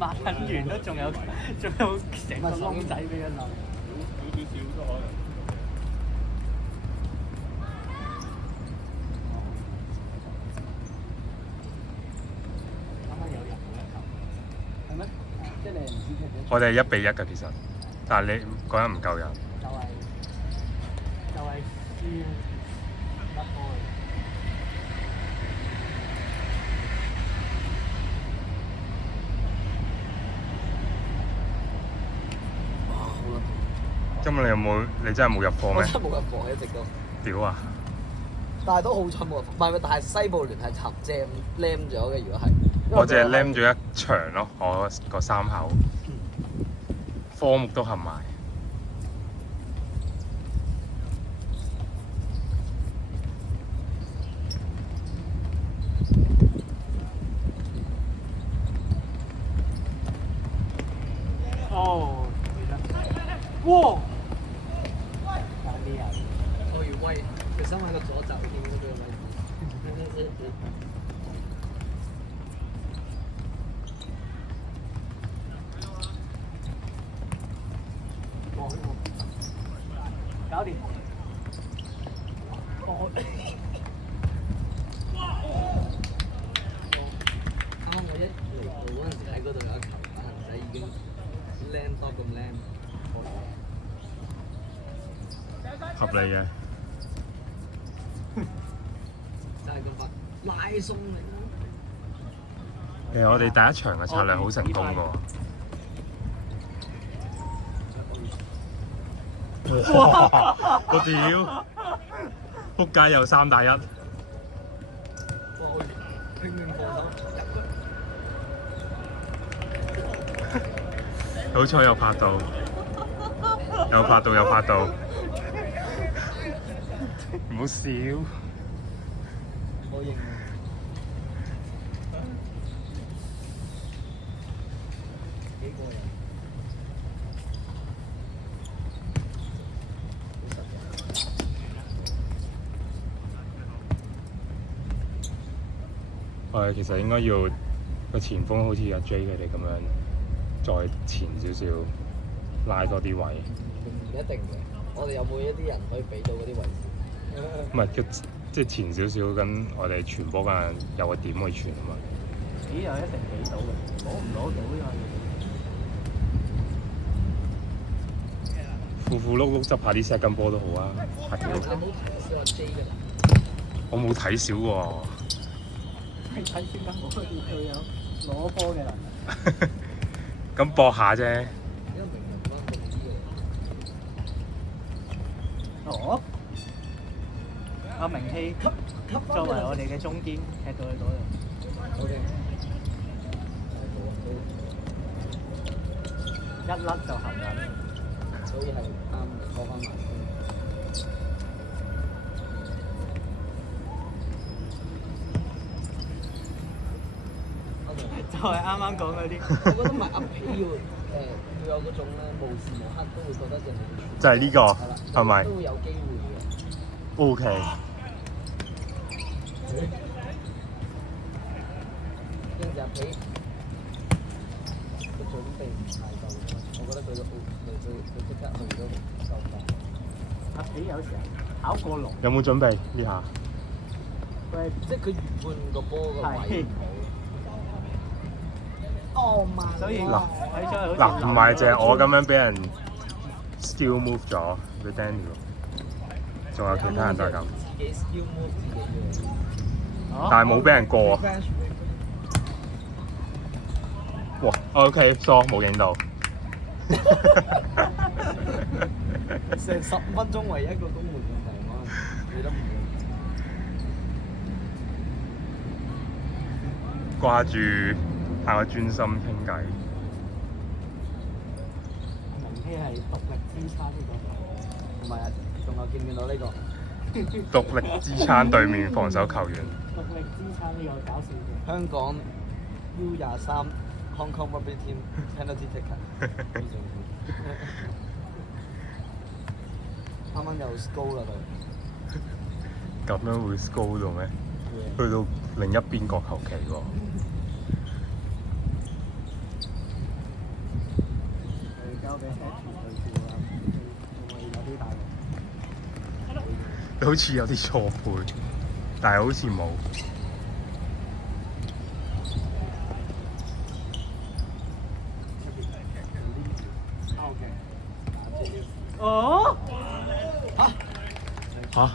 抹緊完都仲有成個窿仔俾佢漏。少少都可能。啱啱有入到一球，係咩？即係你唔知佢哋我哋係1-1㗎，其實，但係你嗰日唔夠人。就係輸甩波嘅。今日你有冇？你真係冇入貨咩？我真係冇入貨，一直都。屌啊！但係都好彩冇入貨，唔係，但係西部聯係沉正舐咗嘅，如果係。我淨係舐咗一場咯，我個3口，科目都合埋。哦，哇！打啲啊！我要威，佢想喺個左閘邊嗰個位置。搞掂。啱啱我一嚟到嗰陣時喺嗰度有一球，但係仔已經舐多咁舐。合理嘅。就係咁快拉松嚟咯。其實我哋第一場嘅策略好成功㗎喎。哇！我屌！仆街又3打1。哇！我拼命防守入好彩有拍到，有拍到，有拍到。唔好笑。我認。幾個人？我哋其實應該要個前鋒好似阿 J 佢哋咁樣，再前少少，拉多啲位。唔一定嘅，我哋有冇一啲人可以俾到嗰啲位置？唔係，即係前少少，咁我哋傳波嗰陣有個點去傳啊嘛。咦？又一定俾到嘅，攞唔攞到呢褲褲碌碌執下啲 second 波都好啊。係有冇睇小阿 J 㗎啦？我冇睇少喎。睇先得，我佢有攞波嘅能力。咁搏下啫。因為明日灣冇啲嘅。哦。阿明希作為我哋嘅中堅，踢到去嗰度。好嘅。一甩就行緊。所以係啱拖翻埋。就係啱啱講嗰啲。我覺得埋噏皮要有嗰種咧，無時無刻都會覺得人哋就係呢個係咪都會有機會嘅。？OK。跟住阿皮個準備唔太夠，我覺得佢即刻去咗夠快。阿皮有時考過龍。有冇準備呢下？即係佢原判個波個位唔好。哦嘛。所以嗱睇出嚟嗱，唔係淨係我咁樣俾人 skill move 咗，俾 Daniel，仲有其他人都係咁。自己 skill move 自己嘅。但係冇俾人過。哇 ！OK，疏冇影到。成15分鐘為一個公門問題，可能你都唔會。掛住下個專心傾偈。明希係獨力支撐呢個。唔係啊，仲有見唔見到呢個？獨力支撐對面防守球員。獨力支撐呢個搞笑嘅。香港 U23 Hong Kong Rugby Team penalty taker。啱啱又 score 啦佢。咁樣會 score 到咩？去到另一邊角球旗喎。有俾車團對照啦，仲會有啲大陸。好似有啲錯配，但係好似冇。哦？嚇！